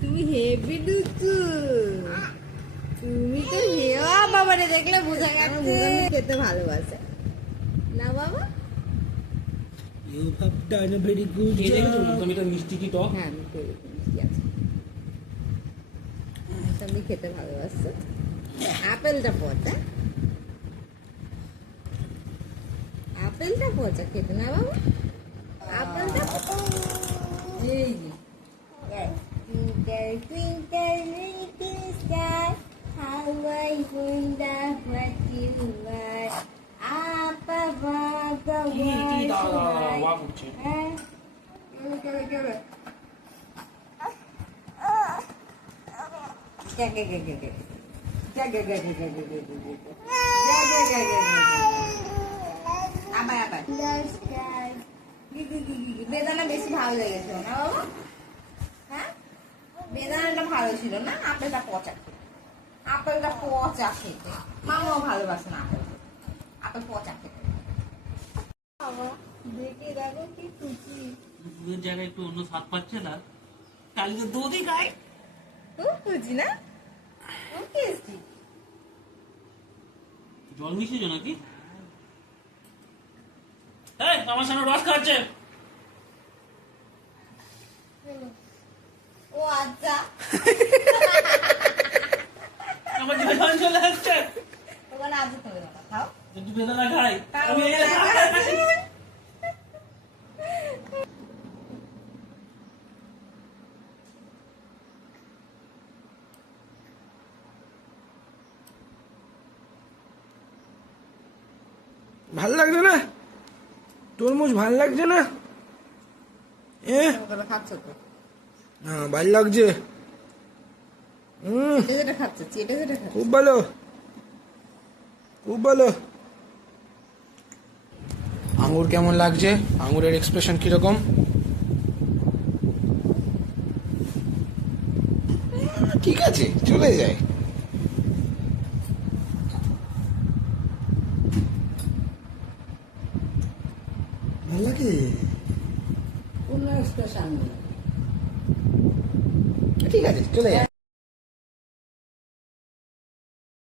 তুমি হেভি দুষ্টু, তুমি তো হেওয়া বাবা রে, দেখলে বোঝা গেছে খেতে ভালোবাসে না বাবা। You have done a very good job. তুমি তো মিষ্টি কি টক? হ্যাঁ আমি মিষ্টি আছে, তুমি খেতে ভালোবাসছো। আপেলটা পচা, আপেলটা পচা খেতে না বাবা, আপেলটা এই যে Twinkle, twinkle, little star, how I wonder what you are. Up above the world tonight. বেদানা বেশি ভালো লেগেছিল না বাবা? হ্যাঁ, বেদানাটা ভালো ছিল না, আপেলটা পচা খেতে, আপেলটা পচা খেতে মামাও ভালোবাসে না আপেল, আপেল পচা খেতে। বাবা দেখে দেখো কি খুশি, দুধের জায়গায় একটু অন্য স্বাদ পাচ্ছে না, কালকে দুধই খাই। খুব খুশি না? খুব টেস্টি। জল মিশিয়েছো নাকি? এই আমার সামনে রস খাচ্ছে। ও আচ্ছা, আমার জিভে জল চলে আসছে। ওখানে আজকে তুমি খাও, একটু বেদানা খাই। আমি এই ভাল লাগছে না? তরমুজ ভাল লাগছে না? খাচ্ছ তো? হ্যাঁ ভাল লাগছে। যেটা খাচ্ছ, চেটে যেটা খাচ্ছ, খুব ভালো, খুব ভালো। আঙ্গুর কেমন লাগছে? আঙ্গুরের এক্সপ্রেশন কিরকম? ঠিক আছে, চলে যায়। ভাল লাগে, কোনো এক্সপ্রেশন নেই। ঠিক আছে, চলে যায়।